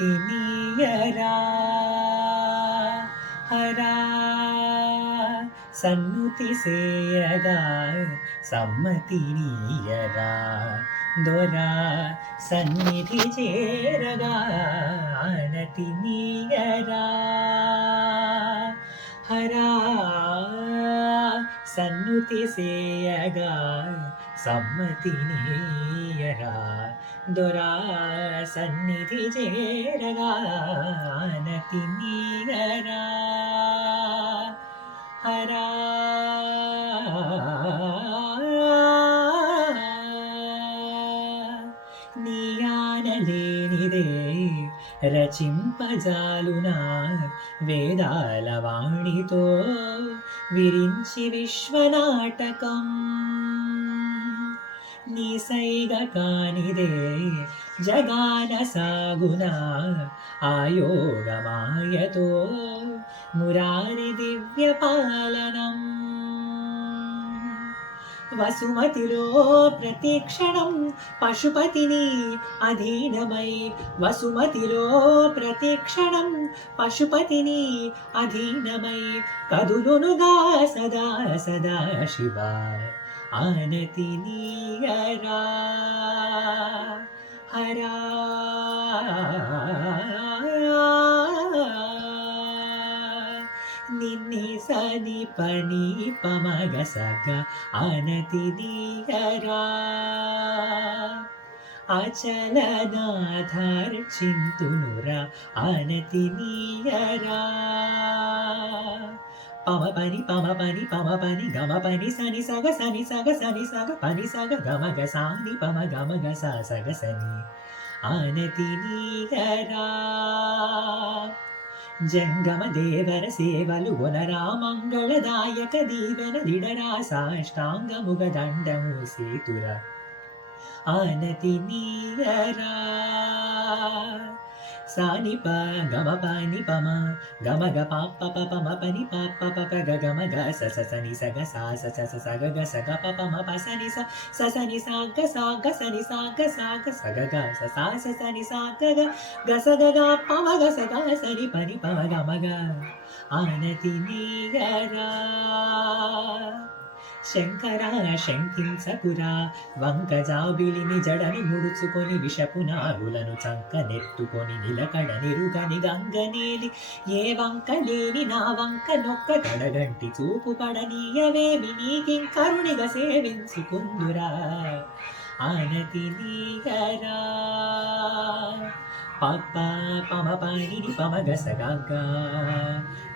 ആനതിനീയരാ ഹരാ സന്നുതി സേയരാ സമ്മതി നീയരാ ദൊരാ സന്നിധി ചേരരാ ആനതി നീയരാ ഹരാ സന്നുതി സേയരാ സമ്മതി നീയരാ ദൊരാ സന്നിധി ചേരരാ ആനതി നീയരാ హరా నీయానలేనిదే రచింపజాలునా వేదాల వాణితో విరించి విశ్వనాటకం. నీ సైగ కానిదే జగాన సాగునా ఆయోగమాయతో మురారి దివ్య పాలనం వసుమతిలో ప్రతిక్షణం పశుపతిని అధీనమై వసుమతిలో ప్రతిక్షణం పశుపతిని అధీనమై కదులునుగా సదా సదా శివ ఆనతి నీయరా హరా నిన్నే సని పని పమగ సగ ఆనతి నీయరా అచలనాధార్ చింతునురా ఆనతి నీయరా. పమ పని పమ పని పమ పని గమ పని సని సగ సని సగ సని సగ పని సగ గమ గ సాని పమ గమ గ సా సగ సని ఆనతి నీయరా. जङ्गमदेवरसेवलो नरामङ्गलदायक दीवन दृढरा साष्टाङ्गमुखदण्डमु सेतुर आनतिनीवरा సాని ప గమ పాని పమ గమ గ పాప ప పమ పని పాప ప ప గ గమ గ స స స ని స గ సా స స స స గ గ స గ ప ప మ ప స ని స స స ని స గ స గ స ని స గ స గ స గ గ స స స స ని స గ గ గ స గ గ ప మ గ స గ స ని ప ని ప మ గ మ గ ఆనతి నీయరా శంకర శంకించకురా. వంకజాబిలిని జడని ముడుచుకొని విషపు నాగులను చంక నెత్తుకొని నిలకడ నిరుగని గంగనేలి. ఏ వంక లేని నా వంక నొక్క కడగంటి చూపు పడనీయవేమి నీకింకరుణిగా సేవించుకుందురా. ఆనతి నీగరా పప్ప పమ పని పమ గసగగ్గ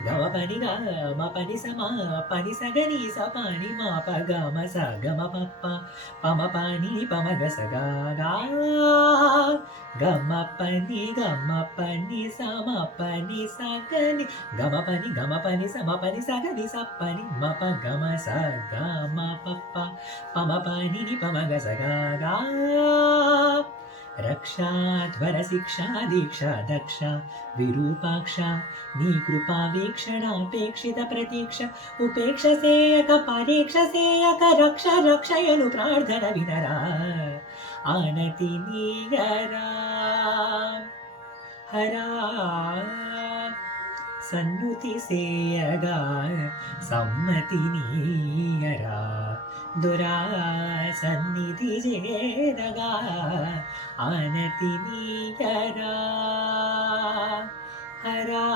గవ పని గ మ పని సమ పని సగని స పని మా ప గ మ స గ మ పప్ప పమ పని పమ గస గసగ గమ పని గమ పని సమ పని సగని గమ పని గమ పని సమ పని సగని స పని మ ప గ మ స గ మ పప్ప పమ పని పమ గస రక్షాధ్వర रक्षाध्वरशिक्षा दीक्षा दक्षा विरूपाक्षा निकृपा वेक्षणापेक्षित प्रतीक्ष उपेक्षसेयक परेक्षसेयक रक्ष रक्षयनु प्रार्थना विनरा आनतिनी नरा हरा। സന്നുതി സേയകാ സമ്മതി നീയരാ ദുരാസന്നിധി ചേതകാ ആനതി നീയരാ. ഹരാ